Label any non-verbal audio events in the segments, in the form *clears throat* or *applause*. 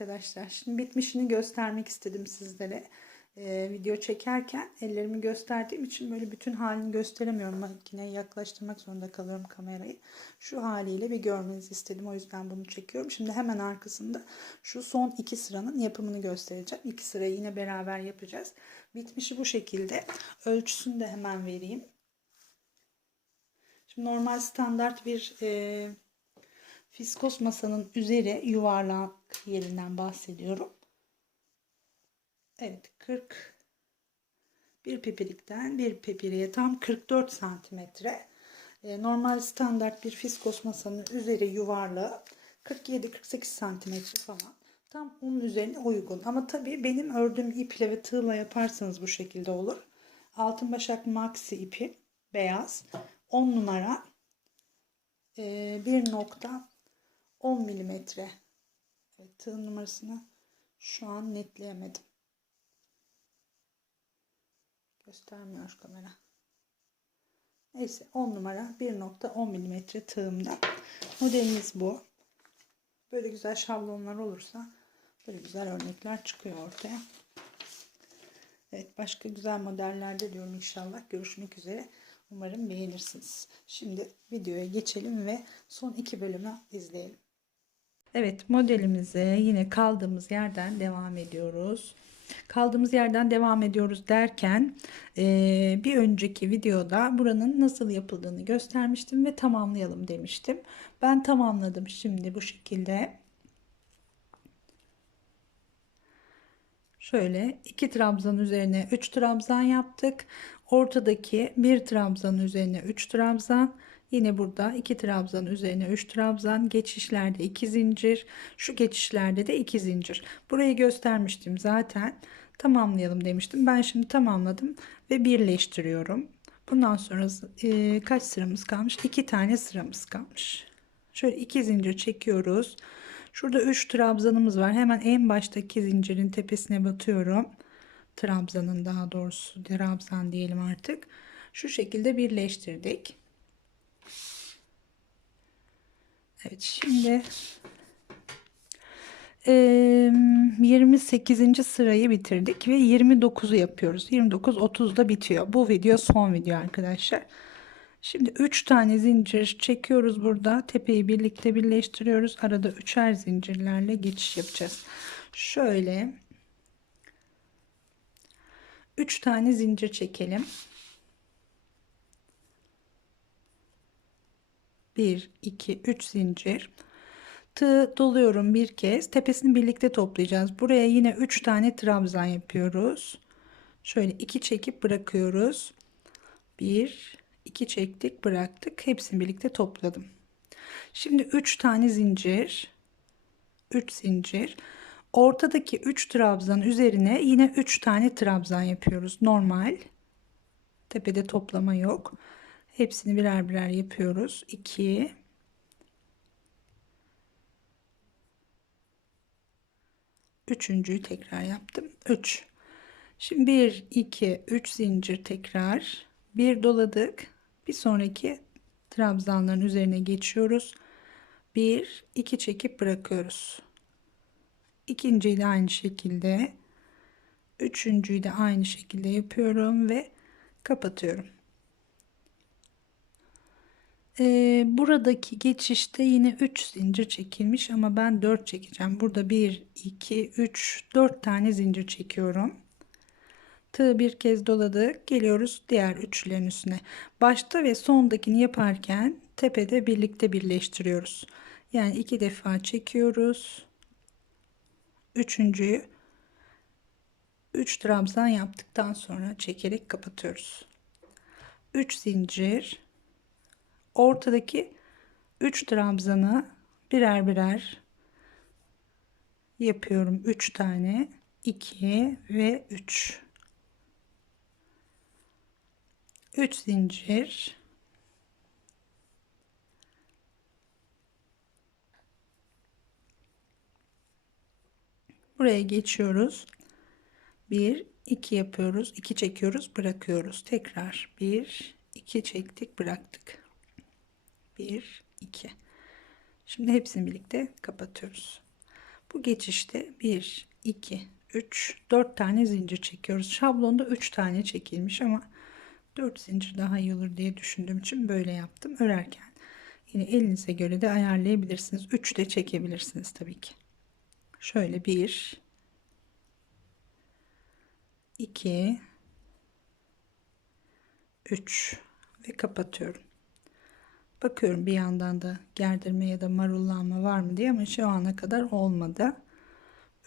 arkadaşlar. Şimdi bitmişini göstermek istedim sizlere. Ee, video çekerken ellerimi gösterdiğim için böyle bütün halini gösteremiyorum. Makineye yaklaştırmak zorunda kalıyorum kamerayı. Şu haliyle bir görmenizi istedim. O yüzden bunu çekiyorum. Şimdi hemen arkasında şu son iki sıranın yapımını göstereceğim. İki sırayı yine beraber yapacağız. Bitmişi bu şekilde. Ölçüsünü de hemen vereyim. Şimdi normal standart bir e, Fiskos masanın üzeri yuvarlak yerinden bahsediyorum. Evet 40 bir pipirikten bir pipiriğe tam 44 santimetre. E, normal standart bir fiskos masanın üzeri yuvarlağı 47-48 santimetre falan. Tam onun üzerine uygun. Ama tabii benim ördüğüm iple ve tığla yaparsanız bu şekilde olur. Altın başak maxi ipi beyaz 10 numara e, 1.4 10 milimetre. Evet, tığ numarasını şu an netleyemedim. Göstermiyor kamera. Neyse 10 numara 1.10 milimetre tığımda. Modelimiz bu. Böyle güzel şablonlar olursa böyle güzel örnekler çıkıyor ortaya. Evet başka güzel modellerde diyorum inşallah. Görüşmek üzere. Umarım beğenirsiniz. Şimdi videoya geçelim ve son iki bölümü izleyelim. Evet modelimize yine kaldığımız yerden devam ediyoruz. Kaldığımız yerden devam ediyoruz derken e, bir önceki videoda buranın nasıl yapıldığını göstermiştim ve tamamlayalım demiştim. Ben tamamladım şimdi bu şekilde. Şöyle iki trabzan üzerine 3 trabzan yaptık. Ortadaki bir trabzan üzerine 3 trabzan. Yine burada 2 trabzan üzerine 3 trabzan. Geçişlerde 2 zincir. Şu geçişlerde de 2 zincir. Burayı göstermiştim zaten. Tamamlayalım demiştim. Ben şimdi tamamladım ve birleştiriyorum. Bundan sonra e, kaç sıramız kalmış? 2 tane sıramız kalmış. Şöyle 2 zincir çekiyoruz. Şurada 3 trabzanımız var. Hemen en baştaki zincirin tepesine batıyorum. Trabzanın daha doğrusu trabzan diyelim artık. Şu şekilde birleştirdik. Evet şimdi 28. sırayı bitirdik ve 29'u yapıyoruz. 29 30'da bitiyor. Bu video son video arkadaşlar. Şimdi 3 tane zincir çekiyoruz burada. Tepeyi birlikte birleştiriyoruz. Arada üçer zincirlerle geçiş yapacağız. Şöyle 3 tane zincir çekelim. 1 2 3 zincir. Tığ doluyorum bir kez. Tepesini birlikte toplayacağız. Buraya yine 3 tane trabzan yapıyoruz. Şöyle 2 çekip bırakıyoruz. 1 2 çektik bıraktık hepsini birlikte topladım şimdi 3 tane zincir 3 zincir ortadaki 3 trabzan üzerine yine 3 tane trabzan yapıyoruz normal tepede toplama yok hepsini birer birer yapıyoruz 2 üçüncüyü tekrar yaptım 3 şimdi 1 2 3 zincir tekrar bir doladık bir sonraki trabzanların üzerine geçiyoruz. Bir, iki çekip bırakıyoruz. İkinciyi de aynı şekilde. Üçüncüyü de aynı şekilde yapıyorum ve kapatıyorum. Buradaki geçişte yine 3 zincir çekilmiş ama ben 4 çekeceğim. Burada 1, 2, 3, 4 tane zincir çekiyorum. Tığı bir kez doladık. Geliyoruz diğer üçlerin üstüne. Başta ve sondakini yaparken tepede birlikte birleştiriyoruz. Yani iki defa çekiyoruz. Üçüncüyü 3 trabzan yaptıktan sonra çekerek kapatıyoruz. 3 zincir ortadaki 3 trabzanı birer birer yapıyorum. 3 tane 2 ve 3 3 zincir. Buraya geçiyoruz. 1 2 yapıyoruz 2 çekiyoruz bırakıyoruz. Tekrar 1 2 çektik bıraktık 1 2 şimdi hepsini birlikte kapatıyoruz Bu geçişte 1, 2, 3, 4 tane zincir çekiyoruz. Şablonda 3 tane çekilmiş ama 4 zincir daha iyi olur diye düşündüğüm için böyle yaptım. Örerken yine elinize göre de ayarlayabilirsiniz. 3 de çekebilirsiniz tabii ki. Şöyle 1 2 3 ve kapatıyorum. Bakıyorum bir yandan da gerdirme ya da marullanma var mı diye ama şu ana kadar olmadı.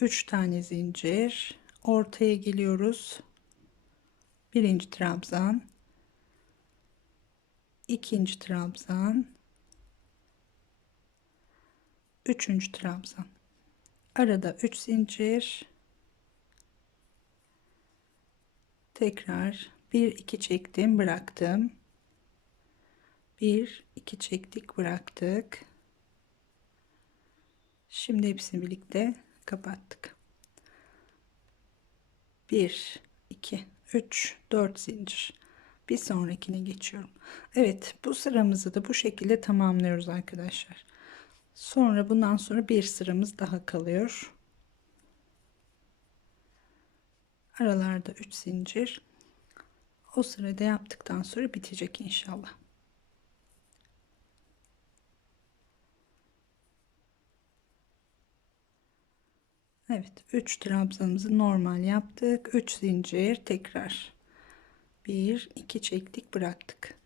3 tane zincir. Ortaya geliyoruz. Birinci trabzan. İkinci trabzan. Üçüncü trabzan. Arada 3 zincir. Tekrar 1 2 çektim bıraktım 1 2 çektik bıraktık. Şimdi hepsini birlikte kapattık. 1 2 3 4 zincir. Bir sonrakine geçiyorum. Evet bu sıramızı da bu şekilde tamamlıyoruz arkadaşlar. Sonra bundan sonra bir sıramız daha kalıyor. Aralarda 3 zincir. O sırada yaptıktan sonra bitecek inşallah Evet 3 trabzanımızı normal yaptık. 3 zincir tekrar 1 2 çektik bıraktık.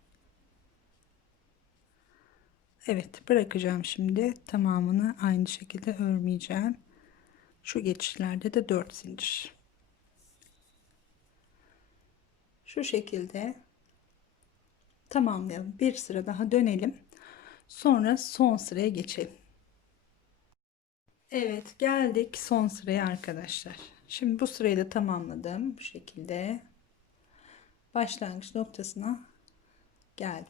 Evet bırakacağım şimdi. Tamamını aynı şekilde örmeyeceğim. Şu geçişlerde de 4 zincir. Şu şekilde tamamlayalım. Bir sıra daha dönelim. Sonra son sıraya geçelim Evet geldik son sıraya arkadaşlar. Şimdi bu sırayı da tamamladım. Bu şekilde başlangıç noktasına geldim.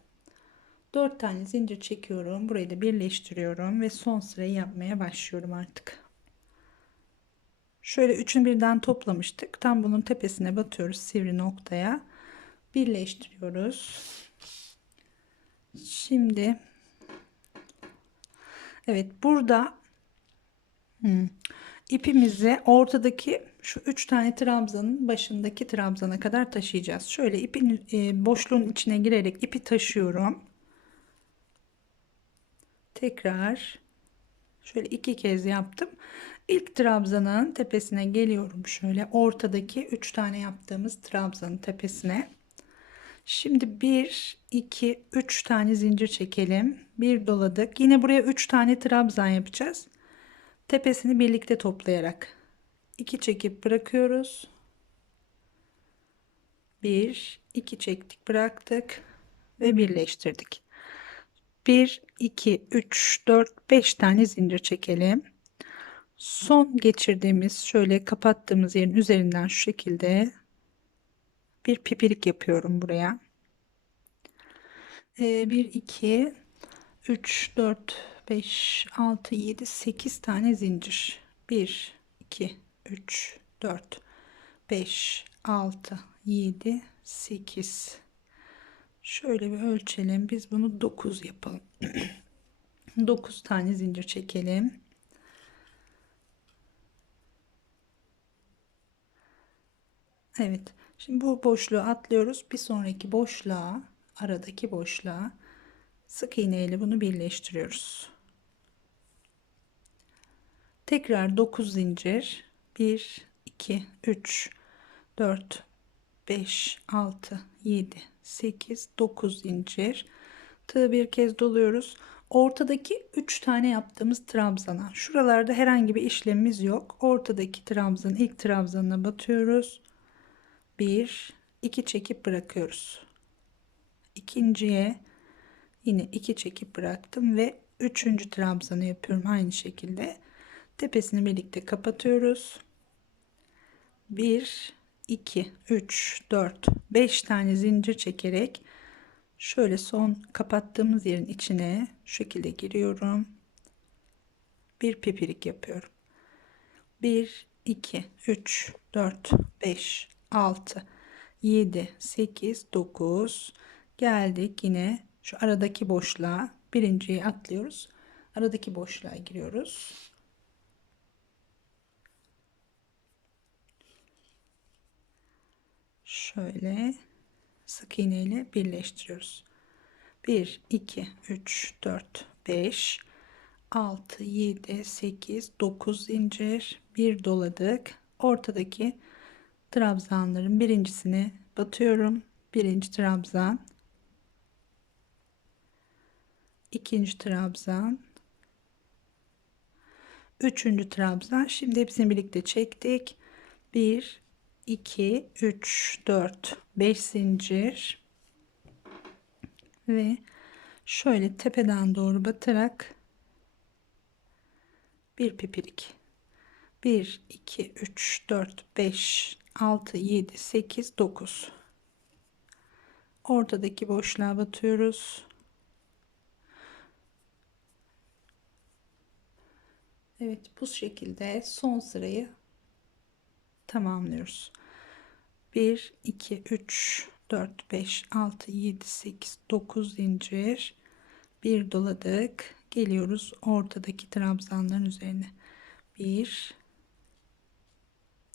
4 tane zincir çekiyorum. Burayı da birleştiriyorum ve son sırayı yapmaya başlıyorum artık. Şöyle üçünü birden toplamıştık. Tam bunun tepesine batıyoruz sivri noktaya. Birleştiriyoruz. Şimdi Evet burada Hmm. İpimizi ortadaki şu üç tane trabzanın başındaki trabzana kadar taşıyacağız. Şöyle ipin e, boşluğun içine girerek ipi taşıyorum. Tekrar şöyle iki kez yaptım. İlk trabzanın tepesine geliyorum şöyle ortadaki üç tane yaptığımız trabzanın tepesine. Şimdi 1 2 3 tane zincir çekelim. Bir doladık. Yine buraya 3 tane trabzan yapacağız tepesini birlikte toplayarak iki çekip bırakıyoruz. Bir, iki çektik, bıraktık ve birleştirdik. 1 2 3 4 5 tane zincir çekelim. Son geçirdiğimiz şöyle kapattığımız yerin üzerinden şu şekilde bir pipirik yapıyorum buraya. 1 2 3 4 5 6 7 8 tane zincir. 1 2 3 4 5 6 7 8 şöyle bir ölçelim. Biz bunu 9 yapalım. *clears throat* 9 tane zincir çekelim. Evet. Şimdi bu boşluğu atlıyoruz. Bir sonraki boşluğa aradaki boşluğa sık iğne ile bunu birleştiriyoruz Tekrar 9 zincir. 1, 2, 3, 4, 5, 6, 7, 8, 9 zincir. Tığı bir kez doluyoruz. Ortadaki 3 tane yaptığımız trabzana. Şuralarda herhangi bir işlemimiz yok. Ortadaki trabzanın ilk trabzanına batıyoruz. 1, 2 çekip bırakıyoruz. İkinciye yine 2 çekip bıraktım ve üçüncü trabzanı yapıyorum aynı şekilde tepesini birlikte kapatıyoruz. 1 2 3 4 5 tane zincir çekerek şöyle son kapattığımız yerin içine şu şekilde giriyorum. Bir pipirik yapıyorum. 1 2 3 4 5 6 7 8 9 geldik yine şu aradaki boşluğa. Birinciyi atlıyoruz. Aradaki boşluğa giriyoruz şöyle sık iğne ile birleştiriyoruz. 1 2 3 4 5 6 7 8 9 zincir. Bir doladık. Ortadaki trabzanların birincisini batıyorum. Birinci trabzan. İkinci trabzan. Üçüncü trabzan. Şimdi hepsini birlikte çektik. 1 2 3 4 5 zincir. Ve şöyle tepeden doğru batarak bir pipirik. 1 2 3 4 5 6 7 8 9 ortadaki boşluğa batıyoruz. Evet bu şekilde son sırayı tamamlıyoruz. 1 2 3 4 5 6 7 8 9 zincir. Bir doladık. Geliyoruz ortadaki trabzanların üzerine. 1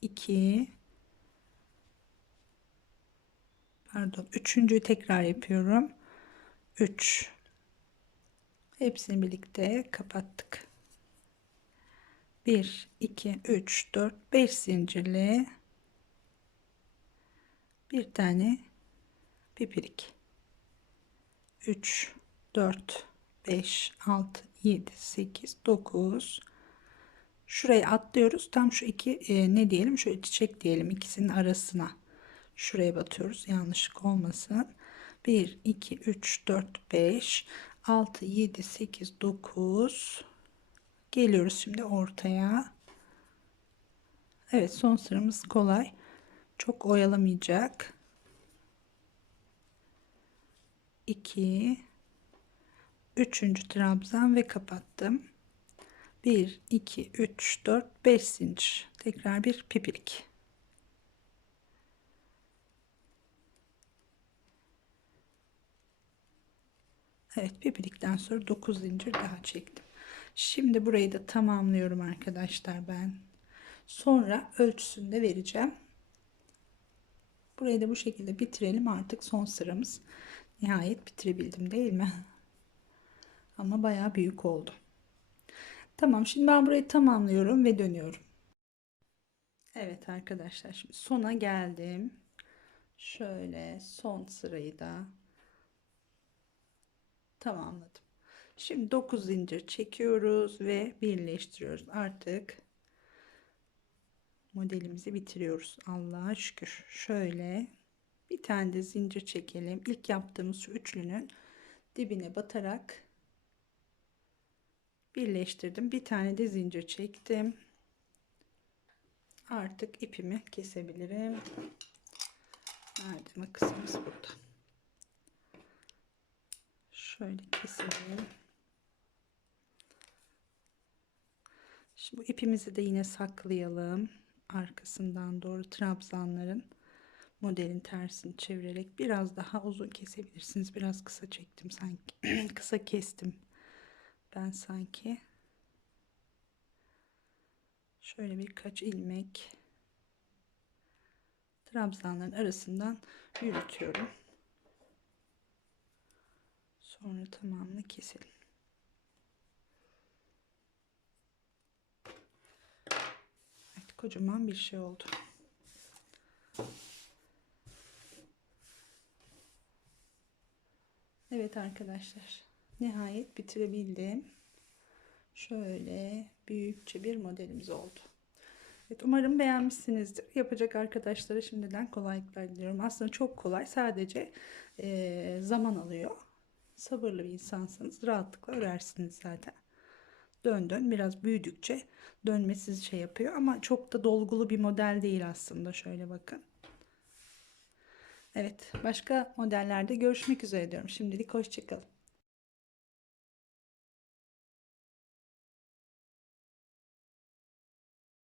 2 pardon üçüncüyü tekrar yapıyorum. 3 hepsini birlikte kapattık 1 2 3 4 5 zincirli. Bir tane pipirik. 3 4 5 6 7 8 9 şuraya atlıyoruz. Tam şu iki e, ne diyelim? Şöyle çiçek diyelim ikisinin arasına. Şuraya batıyoruz. Yanlışlık olmasın. 1 2 3 4 5 6 7 8 9 geliyoruz şimdi ortaya. Evet son sıramız kolay. Çok oyalamayacak. 2 3. trabzan ve kapattım. 1 2 3 4 5 zincir. Tekrar bir pipirik. Evet pipirikten sonra 9 zincir daha çektim şimdi burayı da tamamlıyorum arkadaşlar ben. Sonra ölçüsünü de vereceğim. Burayı da bu şekilde bitirelim. Artık son sıramız. Nihayet bitirebildim değil mi? Ama baya büyük oldu. Tamam şimdi ben burayı tamamlıyorum ve dönüyorum. Evet arkadaşlar şimdi sona geldim. Şöyle son sırayı da tamamladım şimdi 9 zincir çekiyoruz ve birleştiriyoruz. Artık modelimizi bitiriyoruz. Allah'a şükür. Şöyle bir tane de zincir çekelim. İlk yaptığımız şu üçlünün dibine batarak birleştirdim. Bir tane de zincir çektim. Artık ipimi kesebilirim. Nerede makasımız burada. Şöyle keselim Şimdi bu ipimizi de yine saklayalım arkasından doğru trabzanların modelin tersini çevirerek biraz daha uzun kesebilirsiniz biraz kısa çektim sanki *clears throat* kısa kestim ben sanki şöyle birkaç ilmek trabzanların arasından yürütüyorum. Sonra tamamını keselim. Kocaman bir şey oldu. Evet arkadaşlar. Nihayet bitirebildim. Şöyle büyükçe bir modelimiz oldu. Evet, umarım beğenmişsinizdir. Yapacak arkadaşlara şimdiden kolaylıklar diliyorum. Aslında çok kolay. Sadece e, zaman alıyor. Sabırlı bir insansanız rahatlıkla örersiniz zaten. Dön dön biraz büyüdükçe dönmesi şey yapıyor. Ama çok da dolgulu bir model değil aslında. Şöyle bakın. Evet başka modellerde görüşmek üzere diyorum. Şimdilik hoşçakalın.